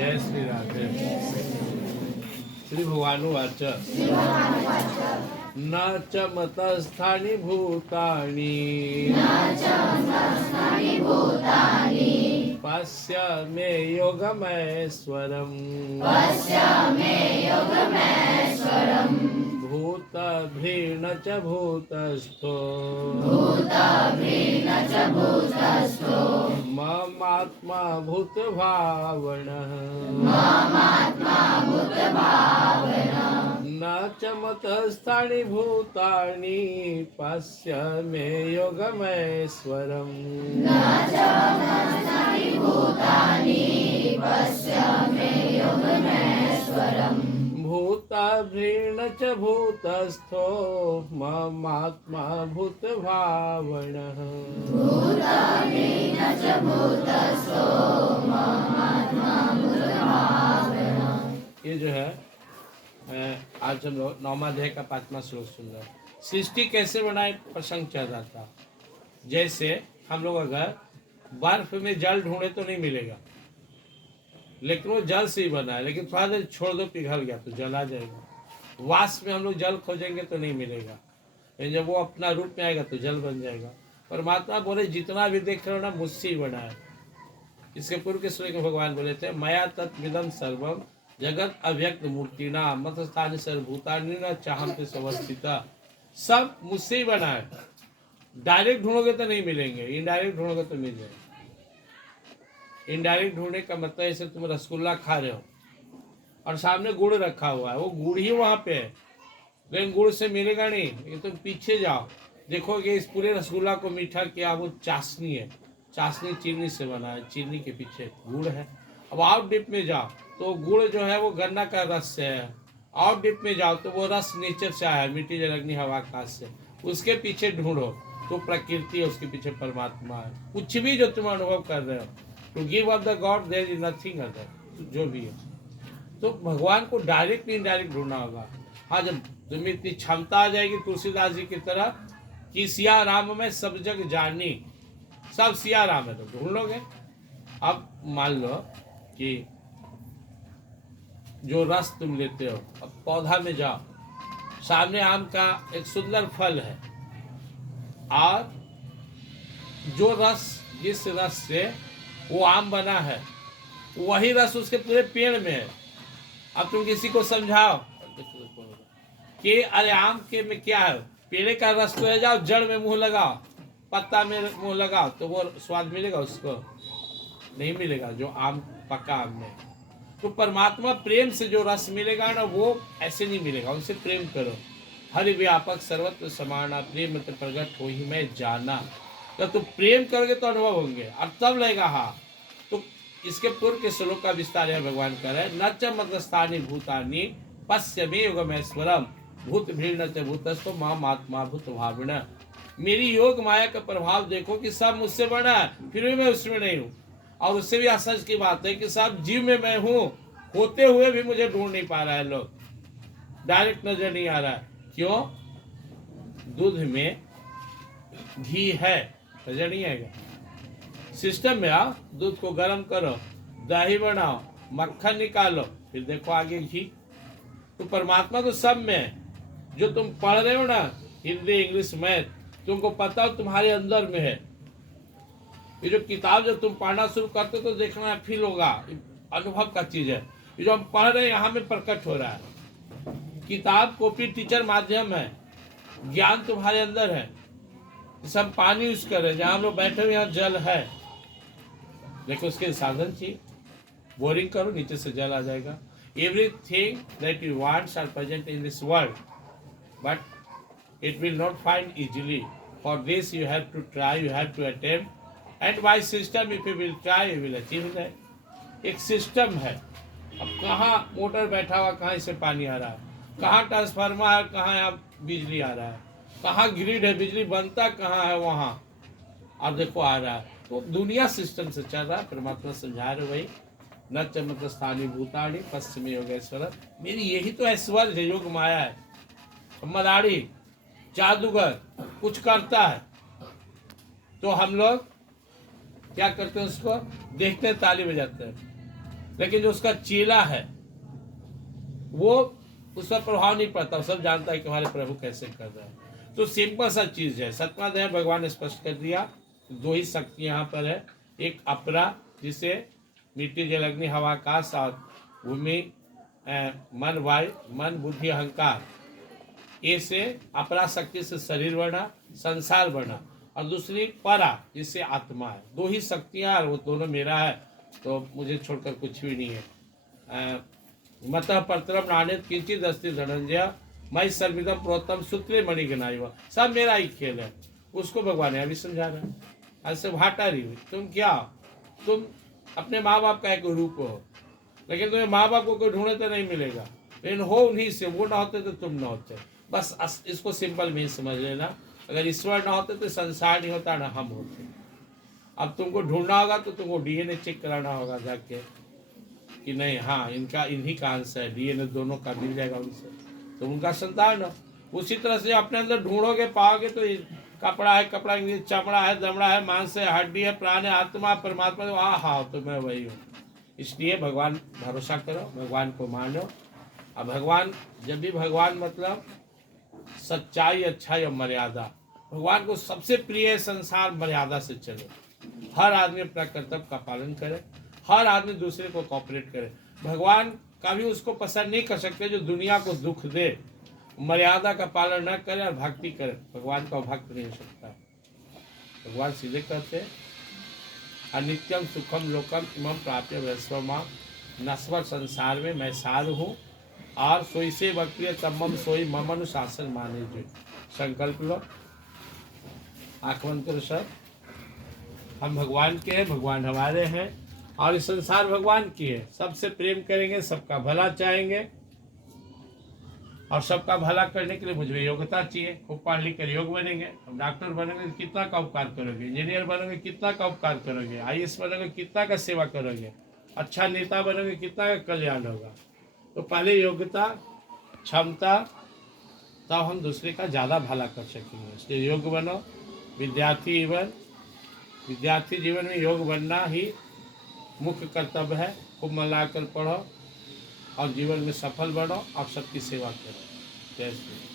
जय श्री राधे। श्री भगवानुवाच न च मतस्थानि भूतानि पश्य मे योगमैश्वरम् भूतभृन्न च भूतस्थो ममात्मा भूतभावनः न च मतस्थानि भूतानि पश्य मे योगमैश्वरम् भूतभृन्न च भूतस्थो ममात्मा भूतभावनः। ये जो है आज हम लोग 9वां अध्याय का 5वां श्लोक सुन रहे हैं। सृष्टि कैसे बनाए प्रसंग चल रहा था। जैसे हम लोग अगर बर्फ में जल ढूंढे तो नहीं मिलेगा, लेकिन वो जल से ही बना है, लेकिन थोड़ा देर छोड़ दो पिघल गया तो जल आ जाएगा। वाष्प में हम लोग जल खोजेंगे तो नहीं मिलेगा, लेकिन जब वो अपना रूप में आएगा तो जल बन जाएगा। परमात्मा बोले जितना भी देख रहे हो ना मुझसे ही बना है। इसके पूर्व के श्लोक में भगवान बोले थे मया तत्विदं सर्वम जगत अव्यक्त मूर्तिना मतस्थानि सर्वभूतानि न चाहन्ति स्वस्थिता। सब मुझसे ही बना है। डायरेक्ट ढूंढोगे तो नहीं मिलेंगे, इनडायरेक्ट ढूंढोगे तो मिल जाएंगे। इनडायरेक्ट ढूंढने का मतलब ऐसे तुम रसगुल्ला खा रहे हो और सामने गुड़ रखा हुआ है, वो गुड़ ही वहां पे है, लेकिन गुड़ से मिलेगा नहीं। ये तुम पीछे जाओ देखोगे इस पूरे रसगुल्ला को मीठा किया वो चाशनी है, चाशनी चीनी से बना है, चीनी के पीछे गुड़ है। अब आउट डिप में जाओ तो गुड़ जो है वो गन्ना का रस से है। आउट डिप में जाओ तो वो रस नेचर से आया है, मिट्टी जल अग्नि हवा आकाश से। उसके पीछे ढूंढो तो प्रकृति है, उसके पीछे परमात्मा है। कुछ भी जो तुम अनुभव कर रहे हो to give up the god there is nothing other, जो भी है। तो भगवान को डायरेक्ट इनडायरेक्ट ढूंढना होगा। हाँ, जब तुम्हें इतनी क्षमता आ जाएगी तुलसीदास जी की तरह कि सिया राम में सब जग जानी, सब सिया राम है तो ढूंढ लोगे। अब मान लो कि जो रस तुम लेते हो, अब पौधा में जाओ, सामने आम का एक सुंदर फल है और जो रस, जिस रस से वो आम बना है वही रस उसके पूरे पेड़ में है। अब तुम किसी को समझाओ कि अरे आम के में क्या है, पेड़ का रस तो है, जाओ जड़ में मुंह लगाओ, पत्ता में मुंह लगाओ, तो वो स्वाद मिलेगा उसको? नहीं मिलेगा जो आम पका आम में। तो परमात्मा प्रेम से जो रस मिलेगा ना वो ऐसे नहीं मिलेगा। उनसे प्रेम करो। हरि व्यापक सर्वत्र समाना प्रेम मत प्रगट हो ही मैं जाना। तो तुम प्रेम करोगे तो अनुभव होंगे और तब लगेगा हाँ। तो इसके पूर्व के श्लोक का विस्तार है भगवान कर रहे हैं। न च मतस्थानि भूतानि पश्य मे योगमैश्वरम भूत भीड़ न च भूतस्थो माम आत्मा भूत भाविना। मेरी योग माया का प्रभाव देखो कि सब मुझसे बना है, फिर भी मैं उसमें नहीं हूँ। और उससे भी आश्चर्य की बात है कि सब जीव में मैं हूँ, होते हुए भी मुझे ढूंढ नहीं पा रहा है लोग, डायरेक्ट नजर नहीं आ रहा है। क्यों? दूध में घी है, नजर नहीं आएगा। सिस्टम में आओ, दूध को गर्म करो, दही बनाओ, मक्खन निकालो, फिर देखो आगे घी। तो परमात्मा तो सब में है। जो तुम पढ़ रहे हो ना हिंदी इंग्लिश मैथ, तुमको पता हो तुम्हारे अंदर में है। ये जो किताब जब तुम पढ़ना शुरू करते हो तो देखना फील होगा, अनुभव का चीज है। ये जो हम पढ़ रहे हैं यहाँ में प्रकट हो रहा है। किताब कॉपी टीचर माध्यम है, ज्ञान तुम्हारे अंदर है। सब पानी यूज कर रहे हैं, जहाँ हम लोग बैठे हुए यहाँ जल है, लेकिन उसके साधन चाहिए। बोरिंग करो, नीचे से जल आ जाएगा। Everything that you wants are present in this world, but it will not find easily. For this you have to try, you have to attempt, and by system if you will try you will achieve that. एक system है। अब कहाँ motor बैठा हुआ, कहाँ इससे पानी आ रहा है, कहाँ ट्रांसफार्मर है, कहाँ यहाँ बिजली आ रहा है, कहाँ ग्रिड है, बिजली बनता कहाँ है वहाँ, अब देखो आ रहा है। तो दुनिया सिस्टम से चल रहा है। परमात्मा समझा रहे वही न च मतस्थानि भूतानि पश्य मे योगेश्वर। मेरी यही तो ऐश्वर्य है, योग माया है। मदारी जादूगर कुछ करता है तो हम लोग क्या करते हैं, उसको देखते हैं, ताली बजाते हैं। लेकिन जो उसका चेला है वो उस पर प्रभाव नहीं पड़ता, सब जानता है कि हमारे प्रभु कैसे कर रहे हैं। तो सिंपल सा चीज है। सतमा अध्याय भगवान ने स्पष्ट कर दिया, दो ही शक्ति यहाँ पर है, एक अपरा जिसे मिट्टी जल अग्नि हवा आकाश और भूमि मन वायु, मन बुद्धि अहंकार, ये से अपरा शक्ति से शरीर बना, संसार बना, और दूसरी परा जिससे आत्मा है। दो ही शक्तियाँ और वो दोनों मेरा है, तो मुझे छोड़कर कुछ भी नहीं है। मतः परतरम नान्यत् किंचित् अस्ति धनंजय मयि सर्वमिदं प्रोक्तम सूत्रे मणिगणाय। सब मेरा ही खेल है। उसको भगवान ने अभी समझा रहा है। ऐसे भाटा रही हुई तुम क्या, तुम अपने माँ बाप का एक रूप हो, लेकिन तुम्हें माँ बाप को कोई ढूंढे तो नहीं मिलेगा, लेकिन हो उन्हीं से, वो ना होते तो तुम ना होते। बस इसको सिंपल में समझ लेना, अगर ईश्वर ना होते तो संसार नहीं होता, ना हम होते। अब तुमको ढूंढना होगा तो तुमको डीएनए चेक कराना होगा जाके कि नहीं, हाँ इनका इन्हीं का अंश है, डीएनए दोनों का मिल जाएगा उनसे, तो उनका संतान हो। उसी तरह से अपने अंदर ढूंढोगे पाओगे, तो कपड़ा है, कपड़ा चमड़ा है, दमड़ा है, मांस है, हड्डी है, प्राण है, आत्मा परमात्मा, तो हाँ तो मैं वही हूँ। इसलिए भगवान भरोसा करो, भगवान को मानो। अब भगवान जब भी भगवान मतलब सच्चाई, अच्छाई और मर्यादा, भगवान को सबसे प्रिय है संसार मर्यादा से चले। हर आदमी अपना कर्तव्य का पालन करे, हर आदमी दूसरे को कॉपरेट करे। भगवान कभी उसको पसंद नहीं कर सकते जो दुनिया को दुख दे, मर्यादा का पालन न करे और भक्ति करे। भगवान का भक्त नहीं हो सकता। भगवान सीधे कहते हैं अनित्यम सुखम लोकम इमं प्राप्य वैश्वमा, नश्वर संसार में मैं सार हूँ, और सोई से भक्ति तमम सोई मम अनुशासन माने जो। संकल्प लो, आँख बंद करो सब। हम भगवान के हैं, भगवान हमारे हैं, और इस संसार भगवान की है। सबसे प्रेम करेंगे, सबका भला चाहेंगे, और सबका भला करने के लिए मुझे योग्यता चाहिए। खूब पढ़ लिख कर योग बनेंगे। अब डॉक्टर बनेंगे तो कितना का उपकार करोगे, इंजीनियर बनोगे कितना का उपकार करोगे, आईएएस बनोगे कितना का सेवा करोगे, अच्छा नेता बनोगे कितना का कल्याण होगा। तो पहले योग्यता, क्षमता, तब हम दूसरे का ज़्यादा भला कर सकेंगे। इसलिए योग बनो। विद्यार्थी जीवन में योग बनना ही मुख्य कर्तव्य है। खूब मन लगाकर पढ़ो और जीवन में सफल बनो और सबकी सेवा करो। जय श्री